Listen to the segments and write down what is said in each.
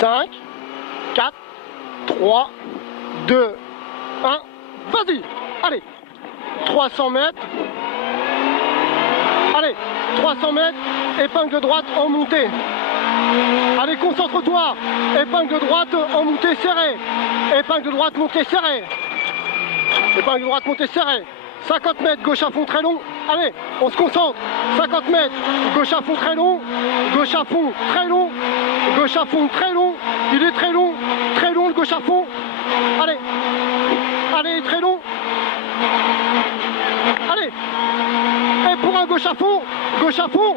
5, 4, 3, 2, 1, vas-y. Allez, 300 mètres. Allez, 300 mètres, épingle droite en montée. Allez, concentre-toi. Épingle droite en montée serrée. Épingle droite, montée serrée. Épingle droite, montée serrée. 50 mètres, gauche à fond très long. Allez, on se concentre. 50 mètres, gauche à fond très long. Gauche à fond très long. Gauche à fond très long. Il est très long le gauche à fond. Allez, allez, très long. Allez. Et pour un gauche à fond, gauche à fond,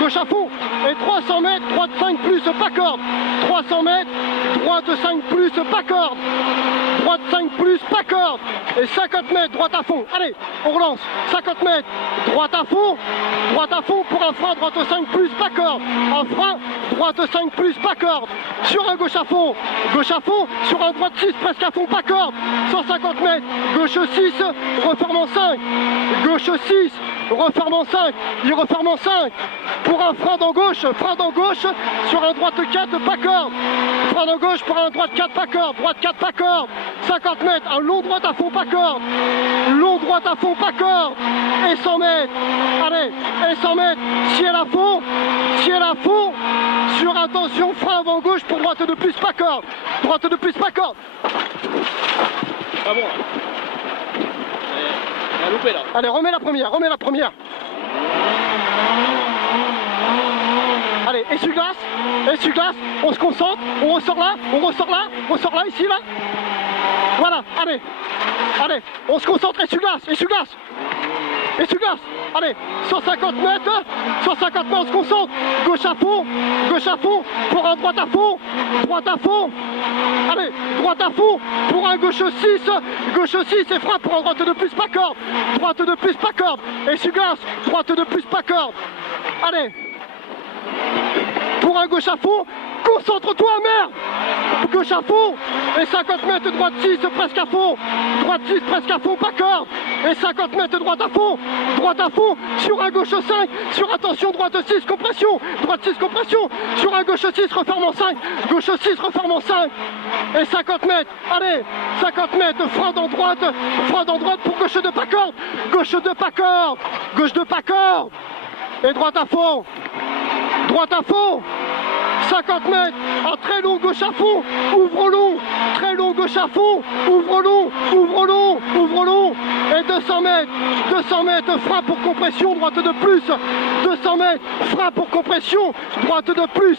gauche à fond. Et 300 mètres, droite 5 plus, pas corde. 300 mètres, droite 5 plus, pas corde. Droite 5 plus, pas corde. Et 50 mètres, droite à fond. Allez, on relance. 50 mètres, droite à fond pour un frein, droite 5 plus, pas corde. Un frein, droite 5 plus, pas corde. Sur un gauche à fond, sur un droite 6, presque à fond, pas corde. 150 mètres, gauche 6, referme en 5. Gauche 6, referme en 5. Il referme en 5. Pour un frein d'en gauche, sur un droite 4, pas corde. Frein d'en gauche pour un droite 4, pas corde. Droite 4, pas corde. 50 mètres, un long droite à fond, pas corde. Long droite à fond, pas corde. Et 100 mètres. Allez, et 100 mètres. Ciel à fond. Sur attention, frein avant gauche pour droite de plus, pas corde. Droite de plus, pas corde. Ah bon. On a loupé là. Allez, remets la première. Allez, essuie-glace, on se concentre, on ressort là, ici, là. Voilà, allez, on se concentre, essuie-glace. Allez, 150 mètres, on se concentre. Gauche à fond, pour un droite à fond. Allez, droite à fond, pour un gauche 6, et frein pour un droite de plus, pas corde. Droite de plus, pas corde. Essuie-glace, droite de plus, pas corde. Allez, pour un gauche à fond, concentre-toi, merde. Gauche à fond, et 50 mètres, droite 6, presque à fond. Droite 6, presque à fond, pas corde. Et 50 mètres, droite à fond, sur un gauche 5, sur attention, droite 6, compression. Droite 6, compression, sur un gauche 6, referme en 5. Gauche 6, referme en 5. Et 50 mètres, allez, 50 mètres, frein dans droite pour gauche de pas corde. Gauche de pas corde. Et droite à fond. 50 mètres, un très long gauche à fond, ouvre long, très long gauche à fond, ouvre long, et 200 mètres, frein pour compression, droite de plus, 200 mètres, frein pour compression, droite de plus,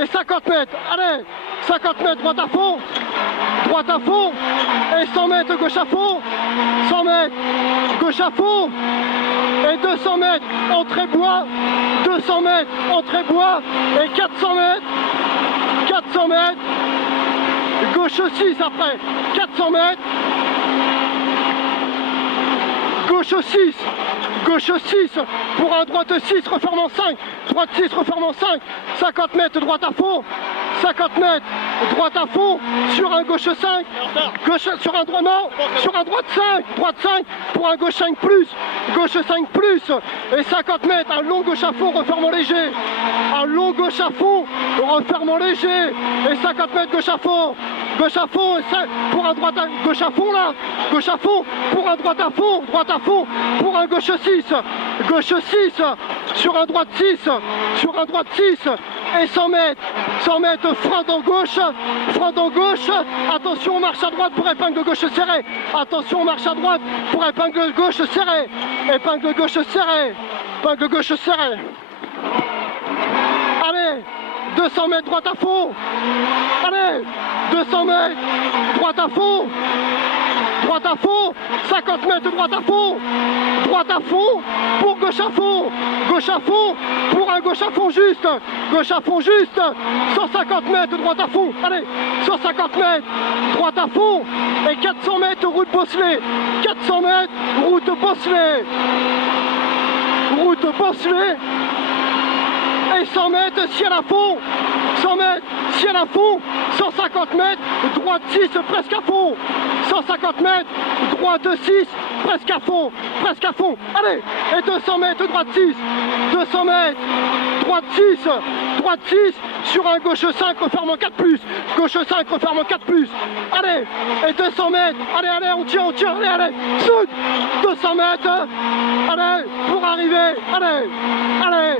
et 50 mètres, allez, 50 mètres, droite à fond, et 100 mètres, gauche à fond, 100 mètres, gauche à fond, et 200 mètres, entrée bois, 200 mètres, entrée bois, et 400 mètres, gauche 6 après, 400 mètres, gauche 6, pour un droite 6, referme en 5, droite 6, referme en 5, 50 mètres, droite à fond, 50 mètres, droite à fond, sur un gauche 5, sur un droite 5, pour un gauche 5 plus, et 50 mètres, un long gauche à fond, refermant léger, et 50 mètres, gauche à fond, pour un droite gauche à fond là, pour un droite à fond, pour un gauche 6, sur un droite 6, et 100 mètres, frein dans gauche, attention, marche à droite pour épingle gauche serrée, épingle gauche serrée, allez, 200 mètres, droite à fond, allez, 200 mètres, droite à fond, 50 mètres, droite à fond, pour gauche à fond, pour un gauche à fond juste, 150 mètres, droite à fond, allez, 150 mètres, droite à fond, et 400 mètres, route bosselée, 400 mètres, route bosselée, Et 100 mètres, ciel à fond. 100 mètres, ciel à fond. 150 mètres, droite 6, presque à fond. 150 mètres, droite 6, presque à fond. Presque à fond. Allez, et 200 mètres, droite 6. 200 mètres, droite 6. Droite 6, sur un gauche 5, refermant 4+. Gauche 5, refermant 4+. Allez, et 200 mètres. Allez, allez, on tient, allez, allez. Saute. 200 mètres. Allez, pour arriver. Allez, allez.